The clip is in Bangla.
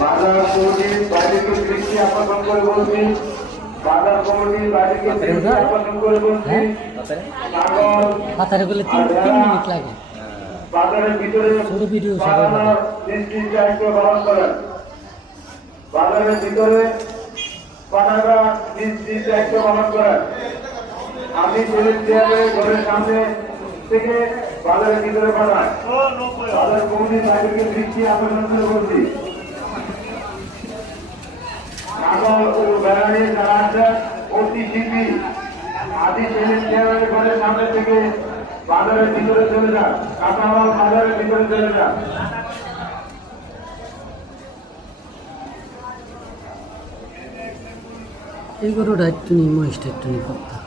বাজার কমিটির বাইরেকে দৃষ্টি আকর্ষণ করে বলছি, বাজার কমিটির বাইরেকে দৃষ্টি আকর্ষণ করে বলছি, পাতারে বলে 3 মিনিট লাগে। বাজারের ভিতরে ছোট ভিডিও দৃষ্টির দায়িত্ব পালন করেন। বাজারের ভিতরে পানারা দৃষ্টির দায়িত্ব পালন করেন। আমি পুলিশ চেয়ারে ঘরের সামনে থেকে বাজারের ভিতরে পাঠাই। বাজার কমিটির বাইরেকে দৃষ্টি আকর্ষণ করে বলছি, নাগল ও বেড়ানি যারা আছে অতি শিল্পী আদি পুলিশ চেয়ারের ঘরের সামনে থেকে বাজারের ভিতরে চলে যান। কাঁচামাল বাজারের ভিতরে চলে যান। এই গরুটা একটু নিয়ে মহিষটা একটু নিয়ে করতে